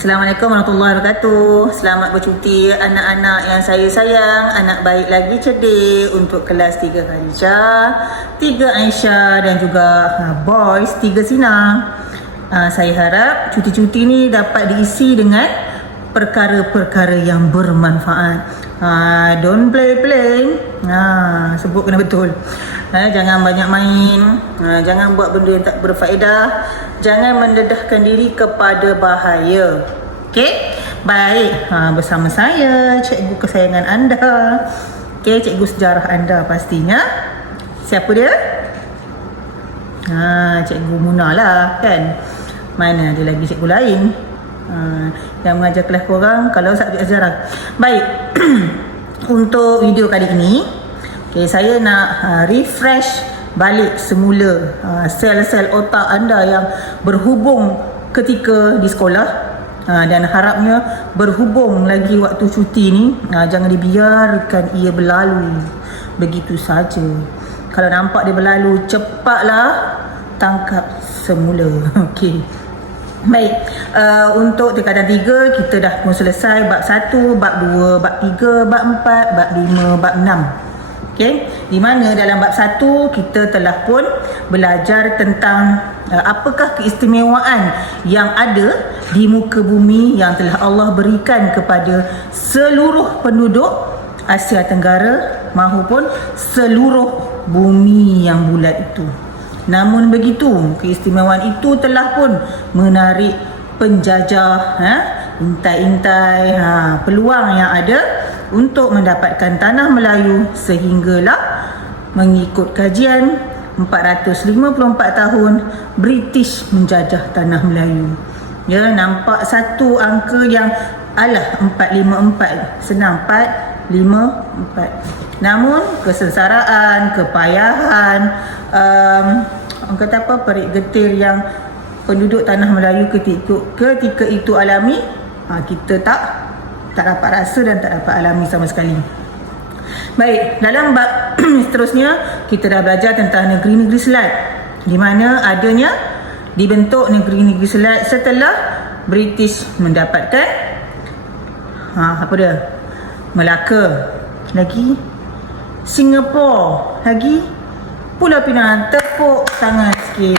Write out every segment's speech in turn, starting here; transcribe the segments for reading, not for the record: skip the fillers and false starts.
Assalamualaikum warahmatullahi wabarakatuh. Selamat bercuti anak-anak yang saya sayang. Anak baik lagi cerdik untuk kelas 3 Khadijah, 3 Aisyah dan juga boys 3 Sina. Saya harap cuti-cuti ni dapat diisi dengan perkara-perkara yang bermanfaat. Don't play. Sebut kena betul. Jangan banyak main, jangan buat benda yang tak berfaedah, jangan mendedahkan diri kepada bahaya. Okey? Baik, bersama saya cikgu kesayangan anda. Okey, cikgu sejarah anda pastinya. Siapa dia? Cikgu Muna lah kan. Mana ada lagi cikgu lain yang mengajar kelas korang kalau subjek sejarah. Baik. Untuk video kali ini, saya nak refresh balik semula sel-sel otak anda yang berhubung ketika di sekolah, dan harapnya berhubung lagi waktu cuti ni. Jangan dibiarkan ia berlalu begitu saja. Kalau nampak dia berlalu, cepatlah tangkap semula. Okey. Baik, untuk tingkatan 3 kita dah pun selesai bab 1, bab 2, bab 3, bab 4, bab 5, bab 6. Okay. Di mana dalam bab 1 kita telah pun belajar tentang apakah keistimewaan yang ada di muka bumi yang telah Allah berikan kepada seluruh penduduk Asia Tenggara maupun seluruh bumi yang bulat itu. Namun begitu, keistimewaan itu telah pun menarik penjajah, intai-intai peluang yang ada untuk mendapatkan tanah Melayu, sehinggalah mengikut kajian 454 tahun British menjajah tanah Melayu. Ya, nampak satu angka yang 454, senang 454. Namun kesengsaraan, kepayahan, orang kata apa, perik getir yang penduduk tanah Melayu ketika itu alami, kita tak dapat rasa dan tak dapat alami sama sekali. Baik, dalam bab seterusnya kita dah belajar tentang negeri-negeri Selat, di mana adanya dibentuk negeri-negeri Selat setelah British mendapatkan apa dia? Melaka, lagi Singapura, lagi Pulau Pinang. Tepuk tangan sikit.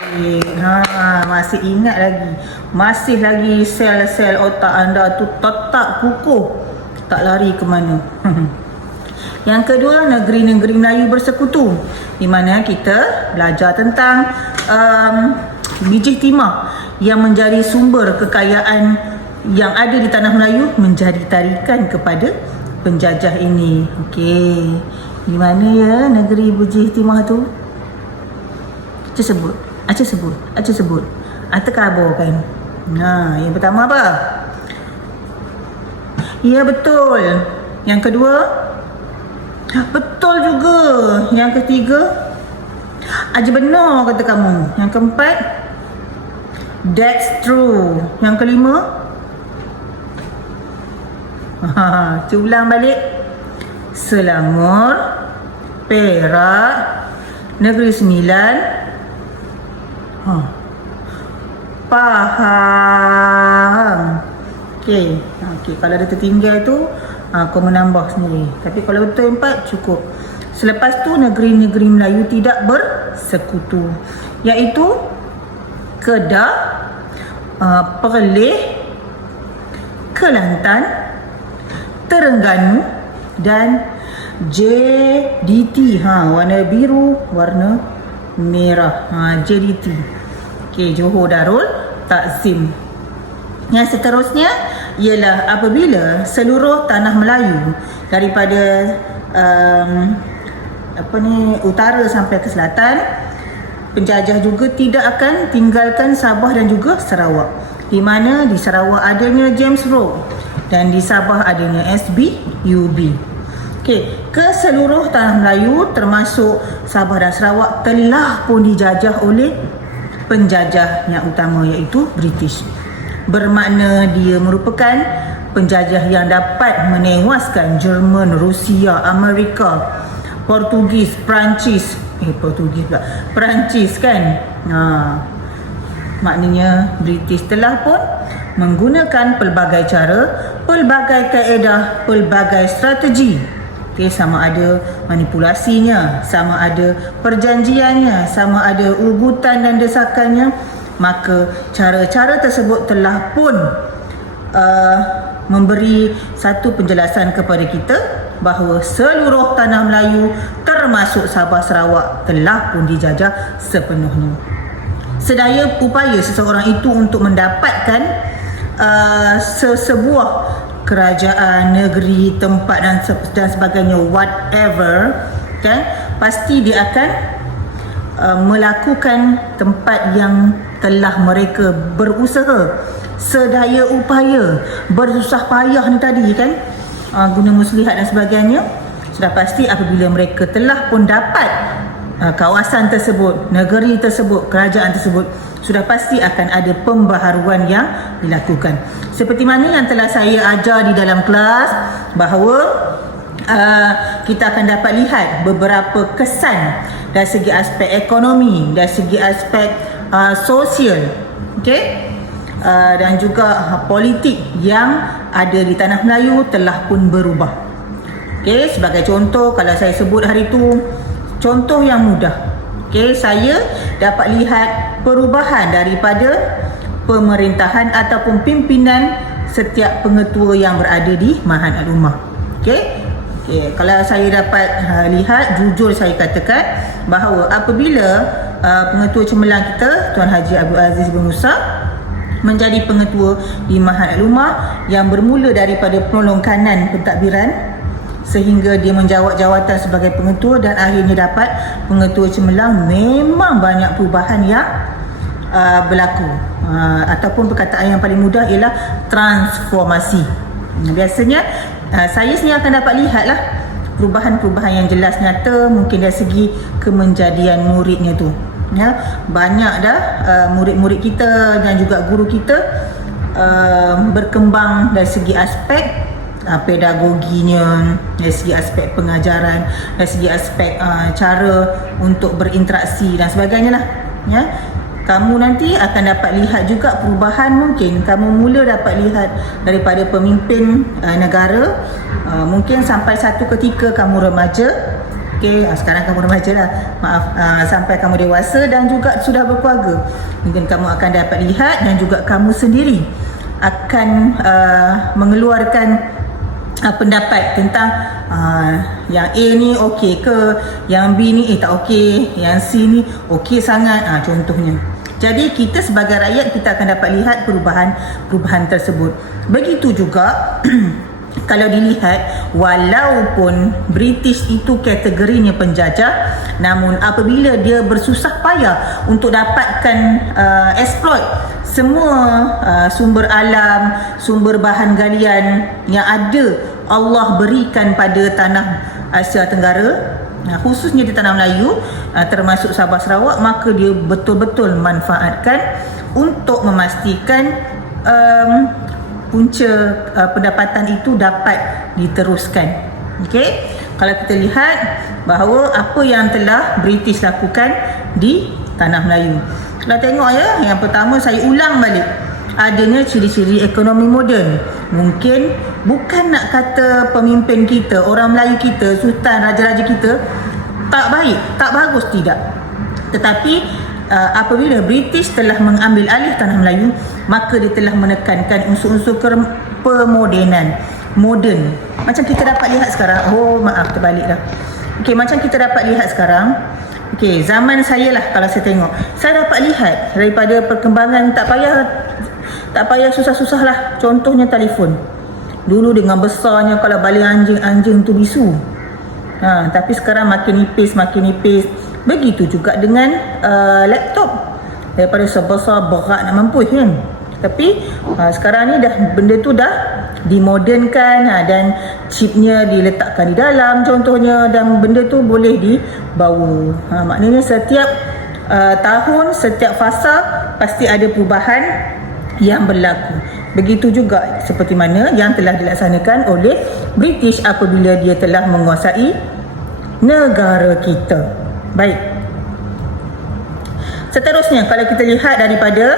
Masih ingat lagi. Masih lagi sel-sel otak anda tu tetap kukuh, tak lari ke mana. Yang kedua, negeri-negeri Melayu bersekutu, di mana kita belajar tentang biji timah yang menjadi sumber kekayaan yang ada di tanah Melayu menjadi tarikan kepada penjajah ini. Okey, di mana ya negeri biji timah tu? Aceh sebut. Terkabur kan. Yang pertama apa? Ya, betul. Yang kedua? Betul juga. Yang ketiga? Aja benar kata kamu. Yang keempat? That's true. Yang kelima? Ulang balik. Selangor, Perak, Negeri Sembilan. Faham. Okey, kalau ada tertinggal tu kau menambah sendiri. Tapi kalau betul 4 cukup. Selepas tu negeri-negeri Melayu tidak bersekutu, iaitu Kedah, Perlis, Kelantan, Terengganu dan JDT. Warna biru, warna merah. JDT. Okey, Johor Darul Takzim. Yang seterusnya ialah apabila seluruh tanah Melayu daripada utara sampai ke selatan, penjajah juga tidak akan tinggalkan Sabah dan juga Sarawak, di mana di Sarawak adanya James Road dan di Sabah adanya SBUB. Okey, ke seluruh tanah Melayu termasuk Sabah dan Sarawak telah pun dijajah oleh penjajah yang utama, iaitu British. Bermakna dia merupakan penjajah yang dapat menewaskan Jerman, Rusia, Amerika, Portugis, Perancis kan. Maknanya British telah pun menggunakan pelbagai cara, pelbagai kaedah, pelbagai strategi. Sama ada manipulasinya, sama ada perjanjiannya, sama ada ugutan dan desakannya. Maka cara-cara tersebut telah pun memberi satu penjelasan kepada kita bahawa seluruh tanah Melayu termasuk Sabah Sarawak telah pun dijajah sepenuhnya. Sedaya upaya seseorang itu untuk mendapatkan sebuah kerajaan, negeri, tempat dan sebagainya, whatever, kan, pasti dia akan melakukan tempat yang telah mereka berusaha sedaya upaya, bersusah payah ni tadi kan, guna muslihat dan sebagainya. Sudah pasti apabila mereka telah pun dapat kawasan tersebut, negeri tersebut, kerajaan tersebut, sudah pasti akan ada pembaharuan yang dilakukan. Seperti mana yang telah saya ajar di dalam kelas, bahawa kita akan dapat lihat beberapa kesan dari segi aspek ekonomi, dari segi aspek sosial, okey, dan juga politik yang ada di tanah Melayu telah pun berubah. Okey, sebagai contoh, kalau saya sebut hari itu contoh yang mudah, okey, saya dapat lihat perubahan daripada pemerintahan ataupun pimpinan setiap pengetua yang berada di Mahan Al-Ummah. Okey, kalau saya dapat lihat, jujur saya katakan bahawa apabila pengetua cemerlang kita Tuan Haji Abdul Aziz bin Musa menjadi pengetua di Mahan Al-Ummah, yang bermula daripada penolong kanan pentadbiran sehingga dia menjawat jawatan sebagai pengetua dan akhirnya dapat pengetua cemerlang, memang banyak perubahan yang berlaku, ataupun perkataan yang paling mudah ialah transformasi. Biasanya saya sendiri akan dapat lihatlah perubahan-perubahan yang jelas nyata, mungkin dari segi kemenjadian muridnya tu, ya, banyak dah murid-murid kita dan juga guru kita berkembang dari segi aspek pedagoginya, dari segi aspek pengajaran, dari segi aspek cara untuk berinteraksi dan sebagainya lah, ya. Kamu nanti akan dapat lihat juga perubahan, mungkin kamu mula dapat lihat daripada pemimpin negara, mungkin sampai satu ketika kamu remaja. Okey, sekarang kamu remaja lah, maaf, sampai kamu dewasa dan juga sudah berkeluarga, mungkin kamu akan dapat lihat dan juga kamu sendiri akan mengeluarkan pendapat tentang yang A ni okey ke, yang B ni tak okey, yang C ni okey sangat, contohnya. Jadi kita sebagai rakyat, kita akan dapat lihat perubahan tersebut. Begitu juga kalau dilihat, walaupun British itu kategorinya penjajah, namun apabila dia bersusah payah untuk dapatkan exploit semua sumber alam, sumber bahan galian yang ada Allah berikan pada tanah Asia Tenggara, khususnya di tanah Melayu, termasuk Sabah Sarawak, maka dia betul-betul manfaatkan untuk memastikan punca pendapatan itu dapat diteruskan. Okey, kalau kita lihat bahawa apa yang telah British lakukan di tanah Melayu, kalau tengok ya, yang pertama saya ulang balik, adanya ciri-ciri ekonomi moden. Mungkin bukan nak kata pemimpin kita, orang Melayu kita, sultan, raja-raja kita tak baik, tak bagus, tidak. Tetapi apabila British telah mengambil alih tanah Melayu, maka dia telah menekankan unsur-unsur pemodenan, moden. Macam kita dapat lihat sekarang, terbalik dah. Okey, macam kita dapat lihat sekarang, okey, zaman saya lah, kalau saya tengok, saya dapat lihat daripada perkembangan, tak payah susah-susah lah. Contohnya telefon. Dulu dengan besarnya, kalau balik anjing tu bisu. Tapi sekarang makin nipis. Begitu juga dengan laptop. Daripada sebesar berat nak mampus kan. Tapi sekarang ni benda tu dah dimodernkan, dan chipnya diletakkan di dalam contohnya, dan benda tu boleh dibawa. Maknanya setiap tahun, setiap fasa pasti ada perubahan yang berlaku. Begitu juga seperti mana yang telah dilaksanakan oleh British apabila dia telah menguasai negara kita. Baik. Seterusnya, kalau kita lihat daripada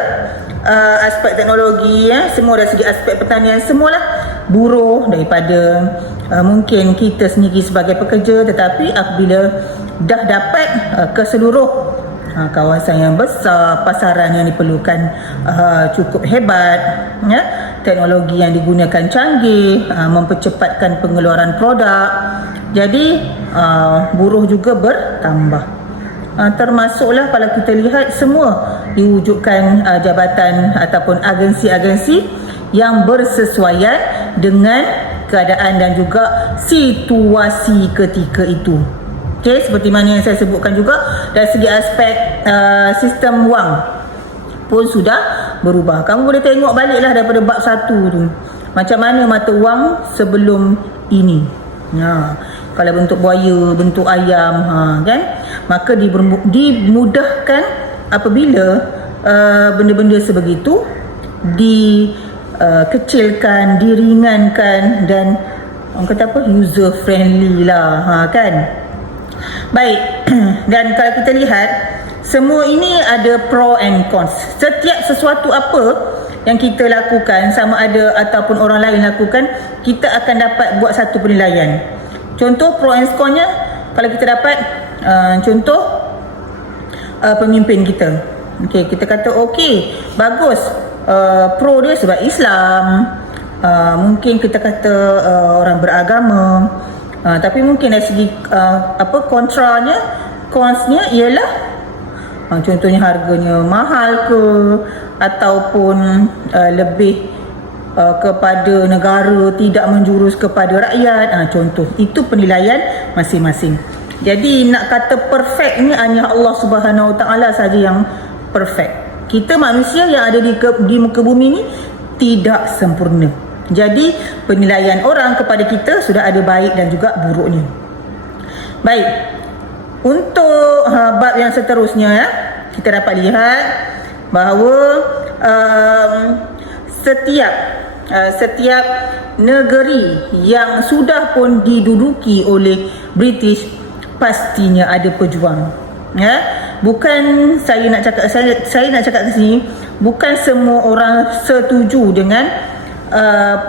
aspek teknologi, semua dari segi aspek pertanian, semualah buruh daripada mungkin kita sendiri sebagai pekerja, tetapi apabila dah dapat ke seluruh kawasan yang besar, pasaran yang diperlukan cukup hebat, teknologi yang digunakan canggih, mempercepatkan pengeluaran produk, jadi buruh juga bertambah. Termasuklah kalau kita lihat semua diwujudkan jabatan ataupun agensi-agensi yang bersesuaian dengan keadaan dan juga situasi ketika itu. Okey, seperti mana yang saya sebutkan juga, dari segi aspek sistem wang pun sudah berubah. Kamu boleh tengok baliklah daripada bab 1 tu, macam mana mata wang sebelum ini. Kalau bentuk buaya, bentuk ayam, kan, maka dimudahkan apabila benda-benda sebegitu dikecilkan, diringankan, dan orang kata apa, user friendly lah, kan. Baik, dan kalau kita lihat semua ini ada pro and cons. Setiap sesuatu apa yang kita lakukan, sama ada ataupun orang lain lakukan, kita akan dapat buat satu penilaian. Contoh pro and con-nya, kalau kita dapat contoh pemimpin kita. Okey, kita kata okey, bagus, pro dia sebab Islam. Mungkin kita kata orang beragama. Tapi mungkin dari segi kontranya, cons-nya ialah contohnya harganya mahal ke, ataupun lebih kepada negara, tidak menjurus kepada rakyat. Contoh, itu penilaian masing-masing. Jadi nak kata perfect ni hanya Allah Subhanahu Wa Taala saja yang perfect. Kita manusia yang ada di muka bumi ni tidak sempurna. Jadi penilaian orang kepada kita sudah ada baik dan juga buruknya. Baik, untuk bab yang seterusnya, kita dapat lihat bahawa setiap negeri yang sudah pun diduduki oleh British pastinya ada pejuang. Bukan saya nak cakap ke sini, bukan semua orang setuju dengan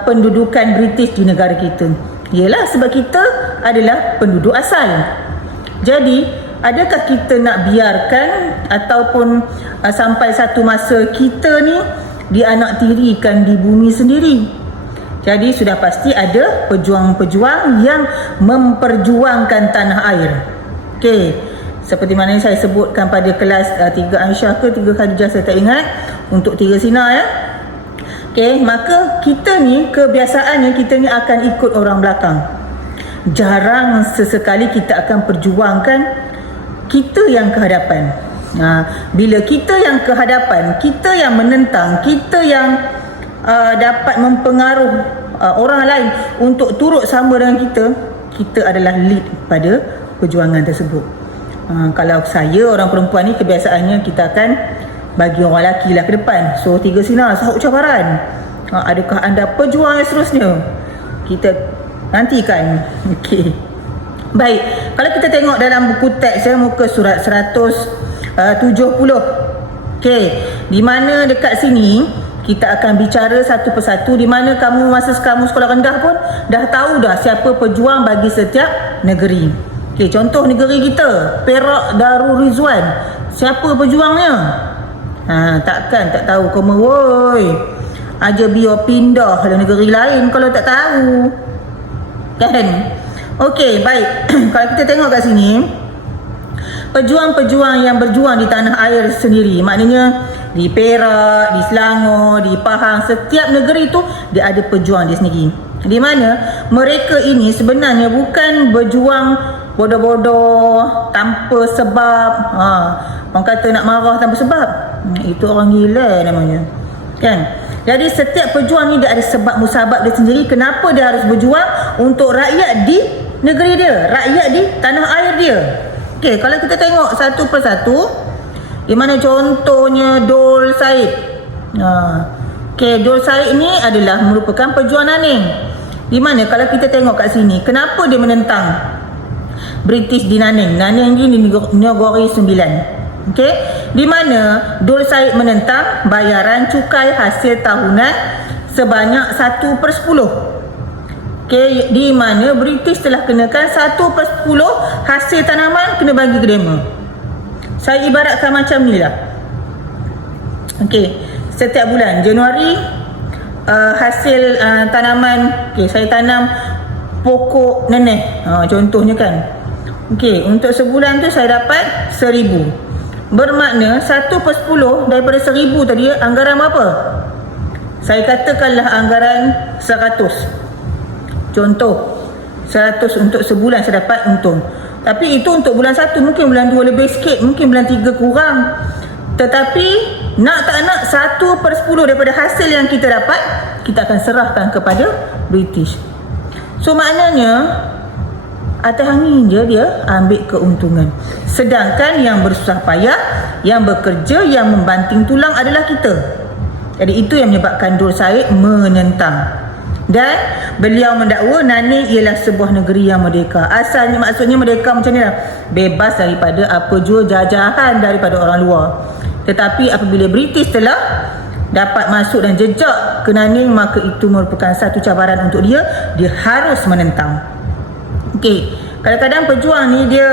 pendudukan British di negara kita. Ialah sebab kita adalah penduduk asal. Jadi adakah kita nak biarkan ataupun sampai satu masa kita ni dianaktirikan di bumi sendiri? Jadi sudah pasti ada pejuang-pejuang yang memperjuangkan tanah air. Okey, seperti mana yang saya sebutkan pada kelas 3 Aisyah ke 3 Khadijah, saya tak ingat, untuk 3 Sina, ya. Okey, maka kita ni kebiasaannya kita ni akan ikut orang belakang. Jarang sesekali kita akan perjuangkan kita yang ke hadapan. Bila kita yang ke hadapan, kita yang menentang, kita yang dapat mempengaruhi orang lain untuk turut sama dengan kita adalah lead pada perjuangan tersebut. Kalau saya, orang perempuan ni kebiasaannya kita akan bagi orang lelaki lah ke depan. So 3 Sina, sahut cabaran. Adakah anda pejuang yang seterusnya? Kita nantikan. Okey. Baik, kalau kita tengok dalam buku teks, muka surat 170. Okey, di mana dekat sini kita akan bicara satu persatu, di mana kamu masa kamu sekolah rendah pun dah tahu dah siapa pejuang bagi setiap negeri. Okey, contoh negeri kita, Perak Darul Rizwan. Siapa pejuangnya? Takkan tak tahu kamu, woi. Aja biar pindah ke negeri lain kalau tak tahu. Kan? Okey, baik. Kalau kita tengok kat sini, pejuang-pejuang yang berjuang di tanah air sendiri, maknanya di Perak, di Selangor, di Pahang, setiap negeri tu dia ada pejuang dia sendiri. Di mana mereka ini sebenarnya bukan berjuang bodoh-bodoh tanpa sebab. Orang kata nak marah tanpa sebab, itu orang gila namanya. Kan? Jadi setiap pejuang ni dia ada sebab musabab dia sendiri. Kenapa dia harus berjuang untuk rakyat di negeri dia, rakyat di tanah air dia. Okey, kalau kita tengok satu persatu, di mana contohnya Dol Said. Okey, Dol Said ni adalah merupakan pejuang Naning. Di mana kalau kita tengok kat sini, kenapa dia menentang British di Naning? Naning ni di negeri 9. Okey, di mana Dul Said menentang bayaran cukai hasil tahunan sebanyak 1/10. Okey, di mana British telah kenakan 1/10 hasil tanaman kena bagi ke demo. Saya ibaratkan macam ni lah. Okey, setiap bulan Januari hasil tanaman, okey, saya tanam pokok neneh, contohnya kan. Okey, untuk sebulan tu saya dapat 1,000. Bermakna 1/10 daripada 1,000 tadi anggaran berapa? Saya katakanlah anggaran 100. Contoh 100 untuk sebulan saya dapat untung. Tapi itu untuk bulan 1, mungkin bulan 2 lebih sikit, mungkin bulan 3 kurang. Tetapi nak tak nak 1/10 daripada hasil yang kita dapat, kita akan serahkan kepada British. So maknanya atas angin je dia ambil keuntungan. Sedangkan yang bersusah payah, yang bekerja, yang membanting tulang adalah kita. Jadi itu yang menyebabkan Dul Said menentang. Dan beliau mendakwa Nanning ialah sebuah negeri yang merdeka. Asalnya maksudnya merdeka macam ni lah, bebas daripada apa jua jajahan daripada orang luar. Tetapi apabila British telah dapat masuk dan jejak ke Nanning, maka itu merupakan satu cabaran untuk dia. Dia harus menentang. Okey, kadang-kadang pejuang ni dia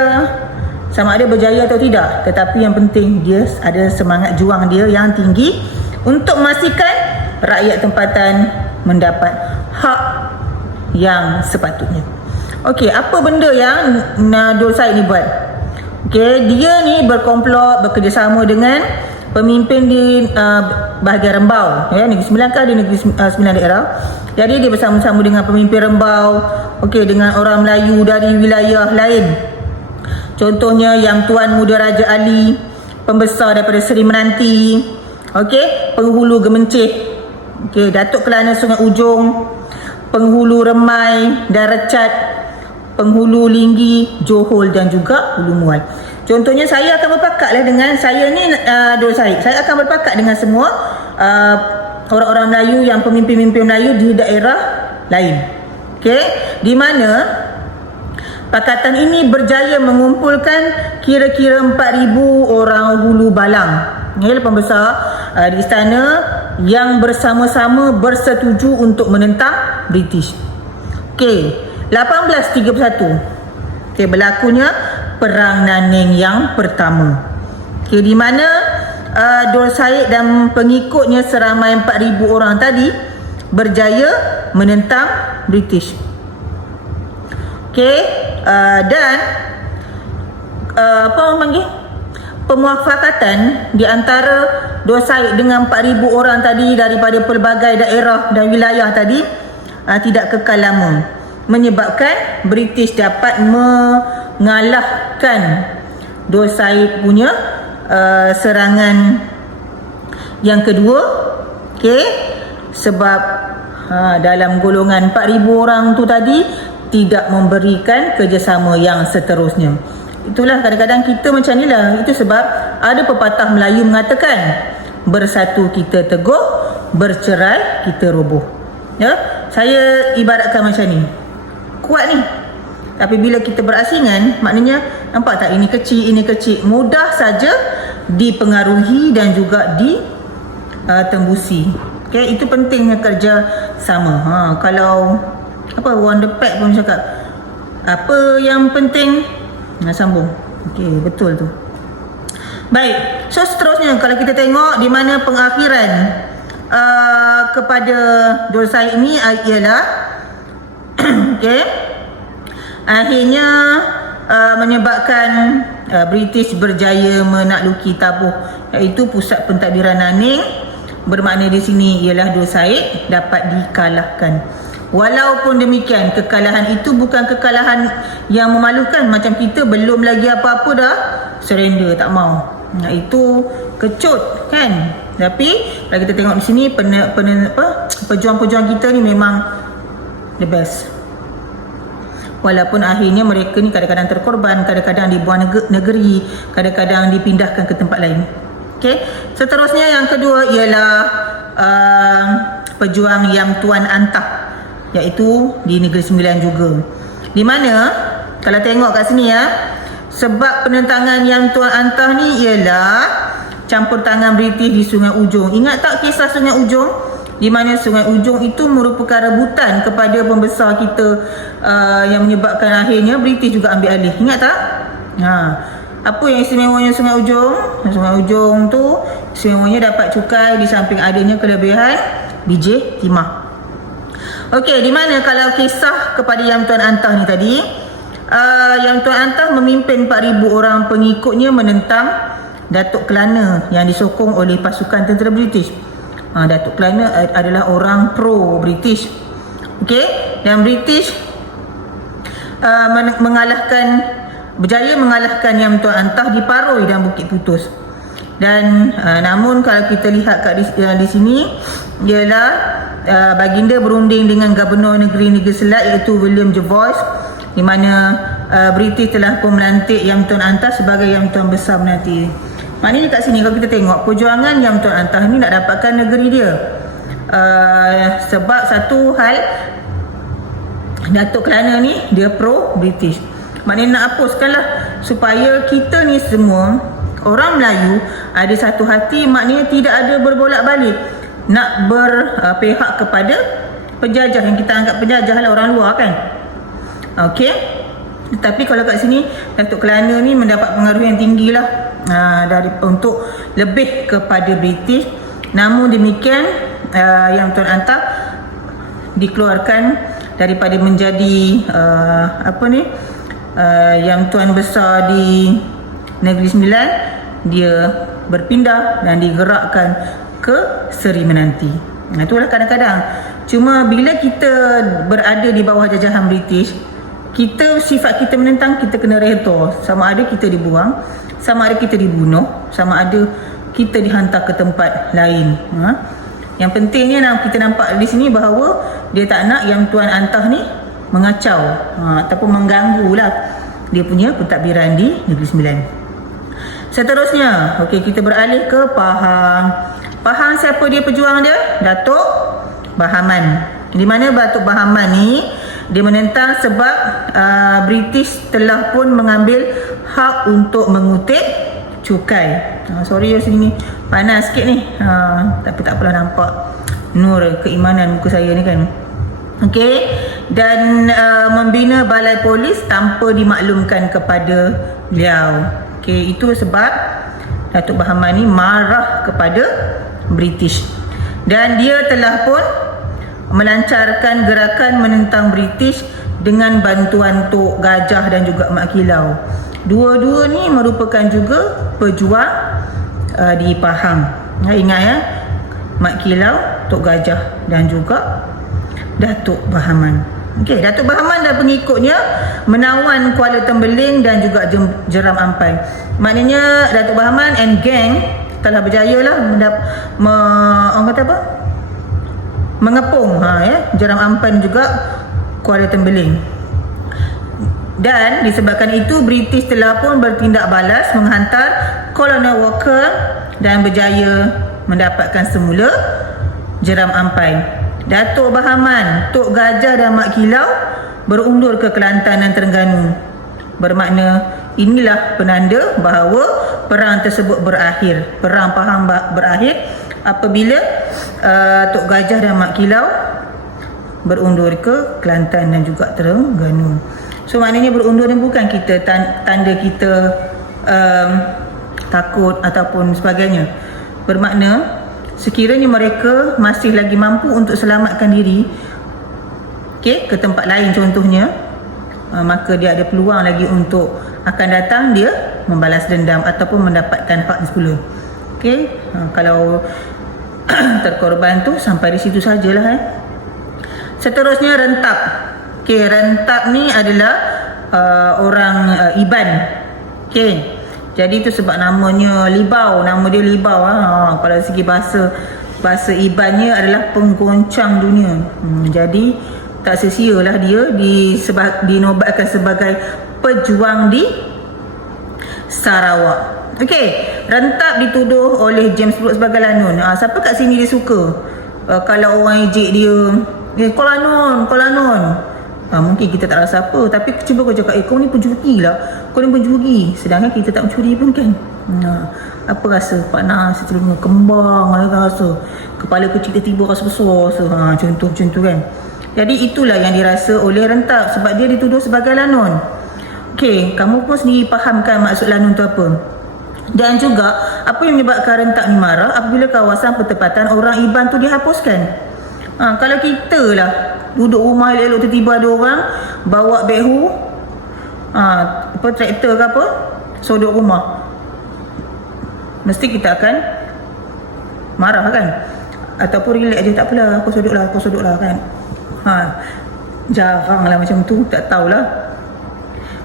sama ada berjaya atau tidak, tetapi yang penting dia ada semangat juang dia yang tinggi untuk memastikan rakyat tempatan mendapat hak yang sepatutnya. Okey, apa benda yang Dul Said ni buat? Okey, dia ni berkomplot, bekerjasama dengan pemimpin di bahagian Rembau, ya, Negeri Sembilan kan, di Negeri Sembilan daerah. Jadi dia bersama-sama dengan pemimpin Rembau, okey, dengan orang Melayu dari wilayah lain. Contohnya yang Tuan Muda Raja Ali, pembesar daripada Seri Menanti, okey, penghulu Gemencih, okey, Datuk Kelana Sungai Ujong, penghulu Remai dan Recat, penghulu Linggi, Johor dan juga Hulu Muai. Contohnya saya akan berpakatlah dengan saya ni Dul Said. Saya akan berpakat dengan semua orang-orang Melayu yang pemimpin-pemimpin Melayu di daerah lain. Okey, di mana pakatan ini berjaya mengumpulkan kira-kira 4,000 orang hulu balang. Ini pembesar di istana yang bersama-sama bersetuju untuk menentang British. Okey, 1831. Okey, berlakunya Perang Nanning yang pertama. Okey, di mana Dul Said dan pengikutnya seramai 4,000 orang tadi berjaya menentang British. Okey, dan apa orang panggil, pemuafakatan di antara Dul Said dengan 4,000 orang tadi daripada pelbagai daerah dan wilayah tadi tidak kekal lama, menyebabkan British dapat mengalahkan Dul Said punya serangan yang kedua. Okey, sebab dalam golongan 4,000 orang tu tadi tidak memberikan kerjasama yang seterusnya. Itulah kadang-kadang kita macam ni lah. Itu sebab ada pepatah Melayu mengatakan, bersatu kita teguh, bercerai kita roboh. Ya, saya ibaratkan macam ni, kuat ni, tapi bila kita berasingan, maknanya nampak tak, ini kecil, mudah saja dipengaruhi dan juga ditembusi. Okay, itu pentingnya kerja sama. Kalau apa Wonder Pack pun cakap, apa yang penting sambung. Okey, betul tu. Baik, so seterusnya kalau kita tengok di mana pengakhiran kepada Dul Said ini ialah okey, akhirnya menyebabkan British berjaya menakluki Tabuh, iaitu pusat pentadbiran Nanning. Bermakna di sini ialah Dul Said dapat dikalahkan. Walaupun demikian, kekalahan itu bukan kekalahan yang memalukan. Macam kita belum lagi apa-apa dah surrender, tak mau. Itu kecut kan. Tapi kalau kita tengok di sini, pejuang-pejuang kita ni memang the best. Walaupun akhirnya mereka ni kadang-kadang terkorban, kadang-kadang dibuang negeri, kadang-kadang dipindahkan ke tempat lain. Okay. Seterusnya yang kedua ialah pejuang yang Tuan Antah, iaitu di Negeri Sembilan juga. Di mana kalau tengok kat sini ya, sebab penentangan yang Tuan Antah ni ialah campur tangan British di Sungai Ujong. Ingat tak kisah Sungai Ujong? Di mana Sungai Ujong itu merupakan rebutan kepada pembesar kita, yang menyebabkan akhirnya British juga ambil alih. Ingat tak? Apa yang istimewanya Sungai Ujong? Sungai Ujong tu istimewanya dapat cukai di samping adanya kelebihan biji timah. Okey, di mana kalau kisah kepada Yang Tuan Antah ni tadi, Yang Tuan Antah memimpin 4,000 orang pengikutnya menentang Datuk Kelana yang disokong oleh pasukan tentera British. Datuk Kelana adalah orang pro-British. Okey, dan British berjaya mengalahkan Yang Tuan Antah di Paroi dan Bukit Putus. Dan namun kalau kita lihat di sini ialah baginda berunding dengan Gubernur Negeri Selat iaitu William Jervois, di mana British telah pun melantik Yang Tuan Antah sebagai Yang Tuan Besar menanti. Maknanya kat sini kalau kita tengok perjuangan Yang Tuan Antah ni nak dapatkan negeri dia, sebab satu hal, Datuk Kelana ni dia pro British. Maknanya nak hapuskanlah supaya kita ni semua orang Melayu ada satu hati, maknanya tidak ada berbolak-balik nak berpihak kepada penjajah yang kita anggap penjajah lah, orang luar kan. Okey. Tapi kalau kat sini Datuk Kelana ni mendapat pengaruh yang tinggi lah untuk lebih kepada British. Namun demikian Yang Tuan Antah dikeluarkan daripada menjadi Yang Tuan Besar di Negeri Sembilan. Dia berpindah dan digerakkan ke Seri Menanti. Itulah kadang-kadang, cuma bila kita berada di bawah jajahan British, sifat kita menentang, kita kena redha. Sama ada kita dibuang, sama ada kita dibunuh, sama ada kita dihantar ke tempat lain. Yang pentingnya kita nampak di sini bahawa dia tak nak Yang Tuan Antah ni mengacau ataupun mengganggu lah dia punya pentadbiran di Negeri Sembilan. Seterusnya, okey, kita beralih ke Pahang. Pahang siapa dia pejuang dia? Datuk Bahaman. Di mana Datuk Bahaman ni dia menentang sebab British telah pun mengambil hak untuk mengutip cukai. Sorry ya, sini panas sikit ni. Tapi tak apalah, nampak nur keimanan muka saya ni kan. Okey, dan membina balai polis tanpa dimaklumkan kepada beliau. Okey, itu sebab Datuk Bahaman ni marah kepada British. Dan dia telah pun melancarkan gerakan menentang British dengan bantuan Tok Gajah dan juga Mak Kilau. Dua-dua ni merupakan juga pejuang di Pahang. Ingat ya, Mak Kilau, Tok Gajah dan juga Datuk Bahaman. Okey, Datuk Bahaman dan pengikutnya menawan Kuala Tembeling dan juga Jeram Ampai. Maknanya Datuk Bahaman and gang telah berjaya lah mengepung Jeram Ampai dan juga Kuala Tembeling. Dan disebabkan itu British telah pun bertindak balas menghantar Colonel Walker dan berjaya mendapatkan semula Jeram Ampai. Datuk Bahaman, Tok Gajah dan Mak Kilau berundur ke Kelantan dan Terengganu. Bermakna inilah penanda bahawa perang tersebut berakhir. Perang Pahang berakhir apabila Tok Gajah dan Mak Kilau berundur ke Kelantan dan juga Terengganu. So maknanya berundur ni bukan kita tanda kita takut ataupun sebagainya. Bermakna sekiranya mereka masih lagi mampu untuk selamatkan diri ke tempat lain contohnya, maka dia ada peluang lagi untuk akan datang dia membalas dendam ataupun mendapatkan hak semula. Kalau terkorban tu sampai di situ sajalah. Seterusnya Rentap. Rentap ni adalah orang Iban. Jadi itu sebab namanya Libau, nama dia Libau. Kalau segi bahasa Ibannya adalah penggoncang dunia. Jadi tak sia-sialah dia dinobatkan sebagai pejuang di Sarawak. Rentap dituduh oleh James Brooks sebagai lanun. Siapa kat sini dia suka kalau orang ejek dia, kau lanun. Mungkin kita tak rasa apa, tapi cuba kau cakap, kau ni pencuri lah, kau ni pencuri, sedangkan kita tak mencuri pun kan. Apa rasa? Panas, telinga kembang, rasa kepala kecil tiba-tiba rasa besar, contoh macam tu kan. Jadi itulah yang dirasa oleh Rentap sebab dia dituduh sebagai lanun. Okey, kamu pun sendiri fahamkan maksud lanun tu apa. Dan juga apa yang menyebabkan Rentap ni marah apabila kawasan pertempatan orang Iban tu dihapuskan. Kalau kita lah duduk rumah elok-elok tiba-tiba ada orang bawa backhoe, traktor ke apa, sodok rumah, mesti kita akan marah kan, ataupun relax je, tak apalah aku sodok lah kan. Jarang lah macam tu, tak tahulah.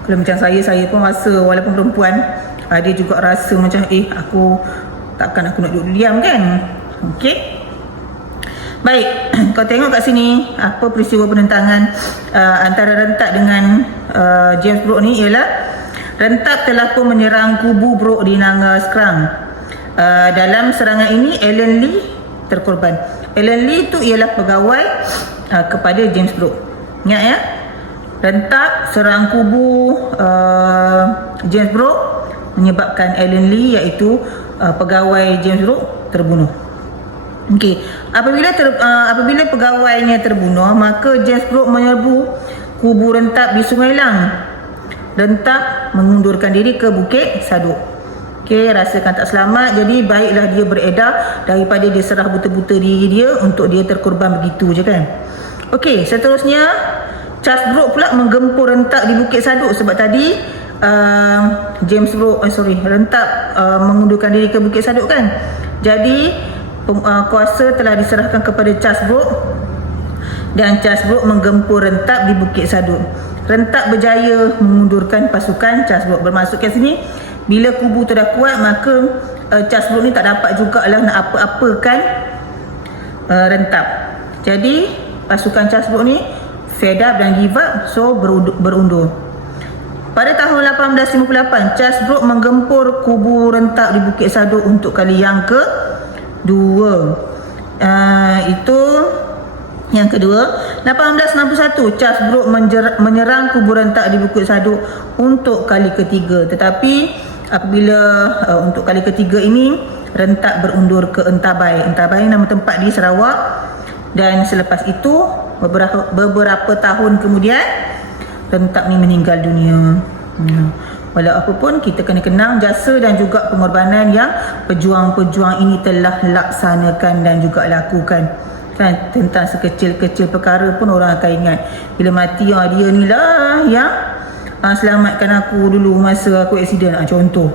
Kalau macam saya pun rasa walaupun perempuan, dia juga rasa macam aku takkan aku nak duduk diam kan. Okey, baik. Kau tengok kat sini apa peristiwa penentangan antara Rentap dengan James Brooke ni ialah Rentap telah pun menyerang kubu Brooke di Nanga Skrang. Dalam serangan ini Alan Lee terkorban. Alan Lee tu ialah pegawai kepada James Brooke. Ingat ya, Rentap serang kubu James Brooke menyebabkan Alan Lee iaitu pegawai James Brooke terbunuh. Okey, apabila pegawainya terbunuh, maka James Brooke menyerbu kubu Rentap di Sungai Lang. Rentap mengundurkan diri ke Bukit Saduk. Okey, rasakan tak selamat, jadi baiklah dia beredar daripada dia serah buta-buta diri dia untuk dia terkorban begitu je kan. Okey, seterusnya Charles Brooke pula menggempur Rentap di Bukit Saduk sebab tadi Rentap mengundurkan diri ke Bukit Saduk kan. Jadi kuasa telah diserahkan kepada Charles Brooke dan Charles Brooke menggempur Rentap di Bukit Saduk. Rentap berjaya mengundurkan pasukan Charles Brooke. Bermaksud kat sini, bila kubu tu dah kuat, maka Charles Brooke ni tak dapat jugalah nak apa-apakan Rentap. Jadi pasukan Charles Brooke ni fed up dan give up, so berundur. Pada tahun 1858, Charles Brooke menggempur kubu Rentap di Bukit Saduk untuk kali yang kedua. Itu yang kedua. 1861, Charles Brooke menyerang kubu Rentap di Bukit Saduk untuk kali ketiga. Tetapi apabila untuk kali ketiga ini Rentap berundur ke Entabai. Entabai nama tempat di Sarawak. Dan selepas itu beberapa tahun kemudian Rentap ni meninggal dunia. Walau apapun, kita kena kenang jasa dan juga pengorbanan yang pejuang-pejuang ini telah laksanakan dan juga lakukan kan. Tentang sekecil-kecil perkara pun orang akan ingat. Bila mati, dia ni lah yang selamatkan aku dulu masa aku aksiden, contoh.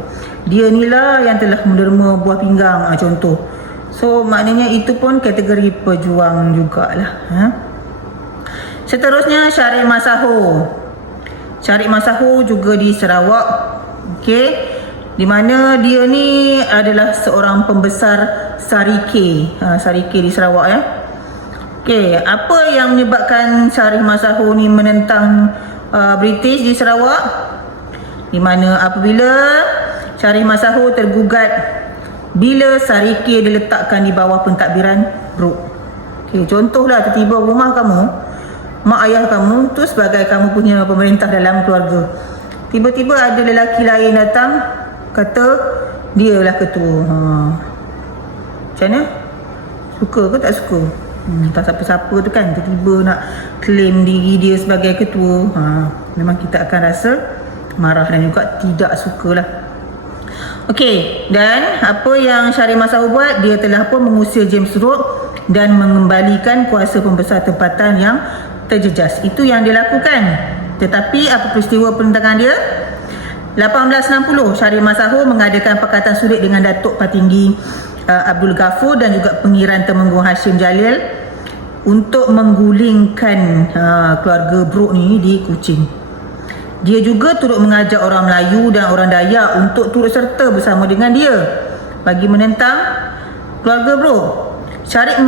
Dia ni lah yang telah menderma buah pinggang, contoh. So maknanya itu pun kategori pejuang jugalah. Seterusnya Syarif Masaho. Syarif Masaho juga di Sarawak. Okey, di mana dia ni adalah seorang pembesar Sarike. Sarike di Sarawak ya. Okey, apa yang menyebabkan Syarif Masaho ni menentang British di Sarawak? Di mana apabila Syarif Masaho tergugat bila Sarike diletakkan di bawah pentadbiran Brooke. Okey, contohlah tiba-tiba rumah kamu, mak ayah kamu tu sebagai kamu punya pemerintah dalam keluarga, tiba-tiba ada lelaki lain datang kata dia lah ketua. Macam mana? Suka ke tak suka? Tak siapa-siapa tu kan tiba-tiba nak claim diri dia sebagai ketua. Memang kita akan rasa marah dan juga tidak sukalah. Okey, dan apa yang Syarif Masaho buat? Dia telah pun mengusir James Brooke dan mengembalikan kuasa pembesar tempatan yang terjejas. Itu yang dia lakukan. Tetapi apa peristiwa penentangan dia? 1860, Syarif Masaho mengadakan Pakatan Surit dengan Datuk Patinggi Abdul Ghafur dan juga Pengiran Temenggung Hashim Jalil untuk menggulingkan keluarga Brooke ni di Kuching. Dia juga turut mengajak orang Melayu dan orang Dayak untuk turut serta bersama dengan dia bagi menentang keluarga Brooke. Syarif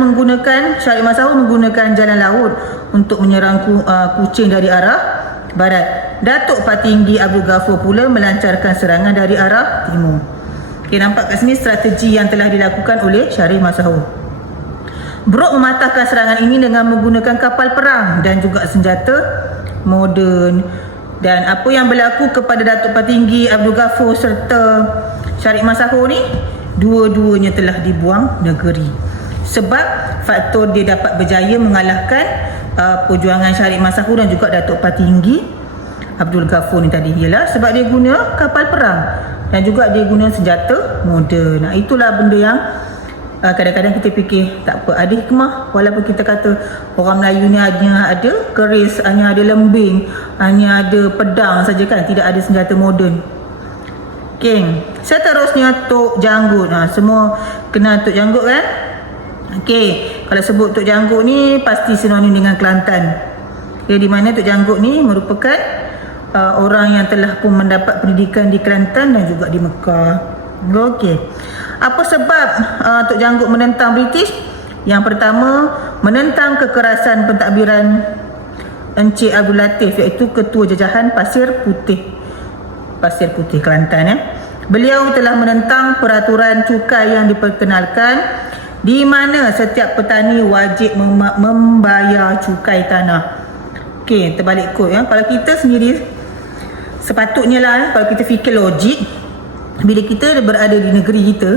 Masaho menggunakan jalan laut untuk menyerang Kuching dari arah barat. Datuk Patinggi Abdul Ghafur pula melancarkan serangan dari arah timur. Okay, nampak kat sini strategi yang telah dilakukan oleh Syarif Masaho. Brooke mematahkan serangan ini dengan menggunakan kapal perang dan juga senjata moden. Dan apa yang berlaku kepada Datuk Patinggi Abdul Ghafur serta Syarif Masahur ni dua-duanya telah dibuang negeri. Sebab faktor dia dapat berjaya mengalahkan perjuangan Syarif Masahur dan juga Datuk Patinggi Abdul Ghafur ni tadi, ialah sebab dia guna kapal perang dan juga dia guna senjata moden. Itulah benda yang kadang-kadang kita fikir tak apa, ada hikmah. Walaupun kita kata orang Melayu ni hanya ada keris, hanya ada lembing, hanya ada pedang saja kan, tidak ada senjata moden. Okay, seterusnya Tok Janggut. Semua kenal Tok Janggut kan? Okay, kalau sebut Tok Janggut ni pasti sinonim dengan Kelantan. Okay, di mana Tok Janggut ni merupakan orang yang telah pun mendapat pendidikan di Kelantan dan juga di Mekah. Okey. Apa sebab Tok Janggut menentang British? Yang pertama, menentang kekerasan pentadbiran Encik Abdul Latif, iaitu Ketua Jajahan Pasir Putih Kelantan. Beliau telah menentang peraturan cukai yang diperkenalkan, di mana setiap petani wajib membayar cukai tanah. Okey, terbalik kod ya. Kalau kita sendiri sepatutnya lah, kalau kita fikir logik, bila kita berada di negeri kita,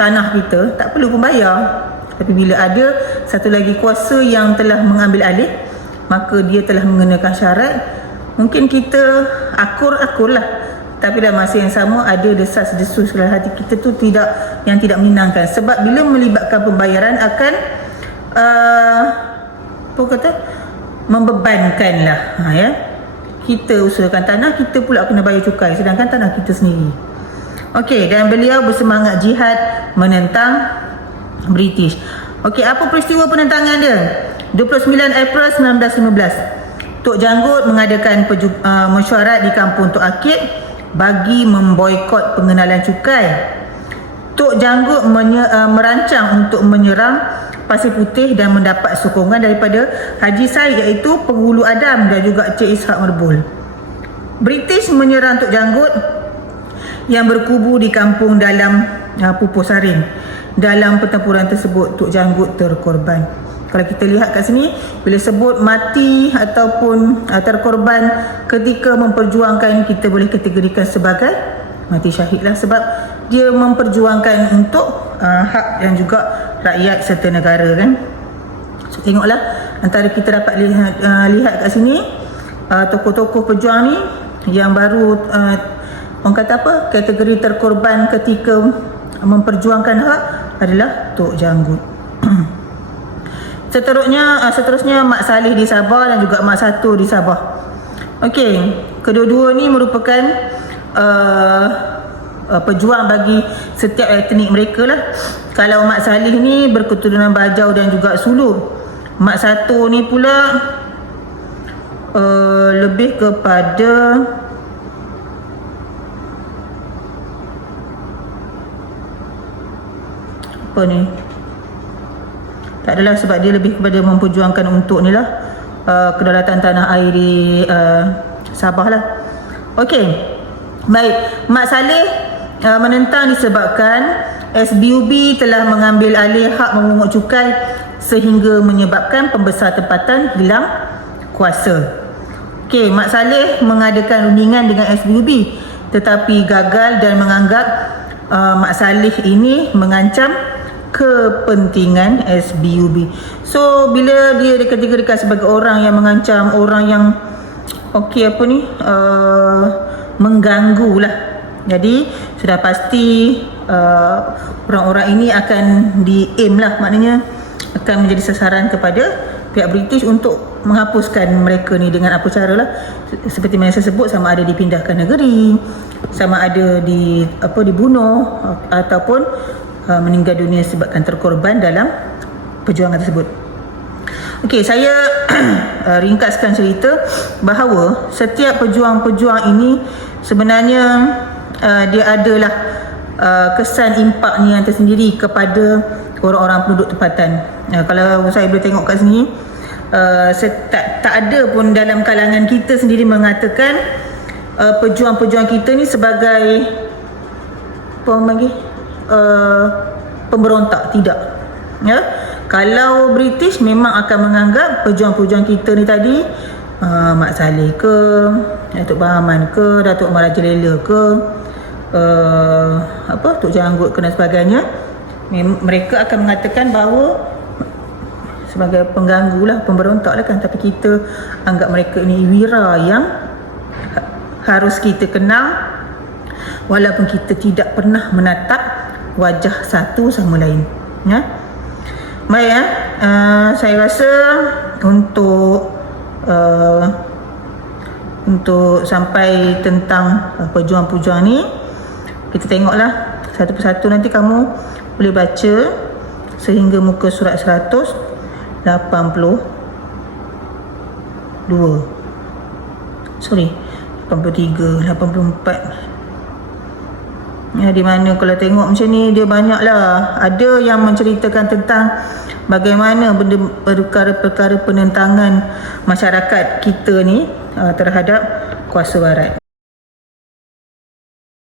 tanah kita, tak perlu pun bayar. Tapi bila ada satu lagi kuasa yang telah mengambil alih, maka dia telah mengenakan syarat. Mungkin kita akur lah, tapi dalam masa yang sama ada desas-desus dalam hati kita tu yang tidak menyenangkan. Sebab bila melibatkan pembayaran akan membebankan lah ya. Kita usahakan tanah, kita pula kena bayar cukai, sedangkan tanah kita sendiri. Okey, dan beliau bersemangat jihad menentang British. Okey, apa peristiwa penentangan dia? 29 April 1915, Tok Janggut mengadakan mesyuarat di kampung Tok Akid bagi memboikot pengenalan cukai. Tok Janggut merancang untuk menyerang Pasir Putih dan mendapat sokongan daripada Haji Said, iaitu Penghulu Adam, dan juga Cik Ishak Merbul. British menyerang Tok Janggut yang berkubu di kampung dalam Pupuh Saring. Dalam pertempuran tersebut, Tok Janggut terkorban. Kalau kita lihat kat sini, bila sebut mati ataupun terkorban ketika memperjuangkan, kita boleh kategorikan sebagai mati syahid lah, sebab dia memperjuangkan untuk hak dan juga rakyat serta negara kan. So tengoklah, antara kita dapat lihat kat sini tokoh-tokoh pejuang ni yang baru orang kata apa, kategori terkorban ketika memperjuangkan hak adalah Tok Janggut. Seterusnya Mak Saleh di Sabah dan juga Mak Satu di Sabah. Okey, kedua-dua ni merupakan pejuang bagi setiap etnik mereka lah. Kalau Mak Saleh ni berketurunan Bajau dan juga Sulu. Mak Satu ni pula lebih kepada apa ni, tak adalah, sebab dia lebih kepada memperjuangkan untuk ni lah, kedaulatan tanah air di Sabah lah. Okey, baik. Mak Saleh menentang disebabkan SBUB telah mengambil alih hak memungut cukai sehingga menyebabkan pembesar tempatan hilang kuasa. Okey, Mak Saleh mengadakan rundingan dengan SBUB tetapi gagal dan menganggap Mak Saleh ini mengancam kepentingan SBUB. So bila dia dikategorikan sebagai orang yang mengancam, orang yang mengganggu lah, jadi sudah pasti orang-orang ini akan di-aim lah, maknanya akan menjadi sasaran kepada pihak British untuk menghapuskan mereka ni dengan apa cara lah. Seperti yang saya sebut, sama ada dipindahkan negeri, sama ada dibunuh ataupun meninggal dunia sebabkan terkorban dalam perjuangan tersebut. Okey, saya ringkaskan cerita bahawa setiap pejuang-pejuang ini sebenarnya dia adalah kesan impaknya yang tersendiri kepada orang-orang penduduk tempatan. Kalau saya boleh tengok kat sini, tak ada pun dalam kalangan kita sendiri mengatakan pejuang-pejuang kita ni sebagai pemberontak, tidak ya. Kalau British memang akan menganggap pejuang-pejuang kita ni tadi, Mak Saleh ke, Datuk Bahaman ke, Datuk Maharaja Lela ke, Tok Janggut dan sebagainya, mereka akan mengatakan bahawa sebagai pengganggu lah, pemberontak lah kan, tapi kita anggap mereka ini wira yang harus kita kenal walaupun kita tidak pernah menatap wajah satu sama lain, ya. Baik, ya. Saya rasa untuk sampai tentang pejuang-pejuang ni, kita tengoklah satu persatu, nanti kamu boleh baca sehingga muka surat 182. Sorry, 83, 84. Ya, di mana kalau tengok macam ni, dia banyaklah. Ada yang menceritakan tentang bagaimana perkara-perkara penentangan masyarakat kita ni terhadap kuasa barat.